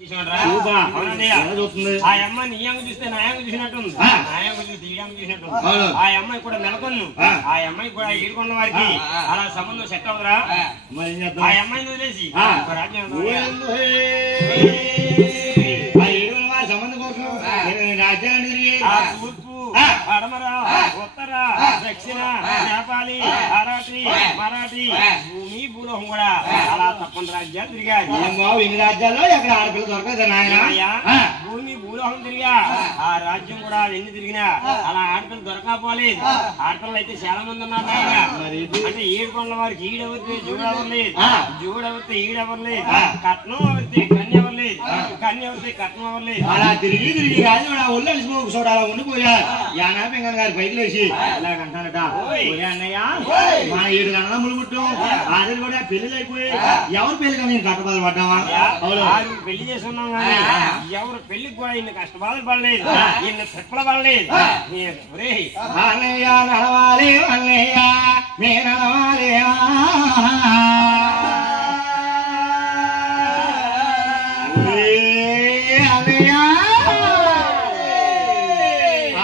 ఆ అమ్మాయి నీయంగా చూస్తే నాయంగా చూసినట్టుంది, నాయంగా చూస్తే ఈడంగా చూసినట్టుంది. ఆ అమ్మాయి కూడా మెలకొన్ను, ఆ అమ్మాయి కూడా ఈడుకున్న వారికి అలా సంబంధం సెట్ అవుతురా. ఆ అమ్మాయిని వదిలేసి తూర్పు పడమర ఉత్తర దక్షిణ నేపాలి అరాఠీ మరాఠీ భూమి భూలోకం కూడా అలా తప్పని రాజ్యాలు తిరిగాయి. ఇన్ని రాజ్యాల్లో ఎక్కడ ఆడపిల్ల దొరకదు నాయన. భూమి భూలోకం తిరిగా ఆ రాజ్యం కూడా ఎన్ని తిరిగినా అలా ఆడపిల్ల దొరకపోలేదు. ఆడపిల్లలు అయితే చాలా మంది ఉన్నారు నాయన. అంటే ఏడుకొండల వారికి ఈడెవరితే జూడెవరలేదు, జూడెవరితే ఈడెవరలేదు, కట్నం ఎవరితే కన్య ఎవరలేదు, కన్య ఎవరితే కట్నం ఎవరలేదు. అలా తిరిగి తిరిగి రాజు ఒళ్ళు అలిసిపోక చూడ అలా ఉండిపోయా. యానా పెంగన్ గారి పైకి లేచి ఇలాగంటానట, అన్నయ్య మన 7 అన్నదమ్ములు పుట్టు ఆడలు కూడా పెళ్లిళ్ళు అయిపోయి ఎవరు పెళ్లి కానీ కట్టబాధలు పడ్డావా? పెళ్లి చేసుకున్నాం కానీ ఎవరు పెళ్లికి కూడా ఇన్ని కష్టబాధలు పడలేదు, ఇన్ని తిప్పలు పడలేదు. అన్నయ్య నడవాలి అన్నయ్య మే నడవాలి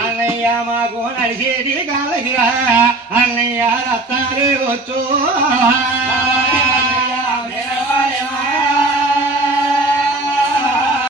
అన్నయ్య మాకు నడిచేది కాలగిరా అన్నయ్య రత్తాలు వచ్చు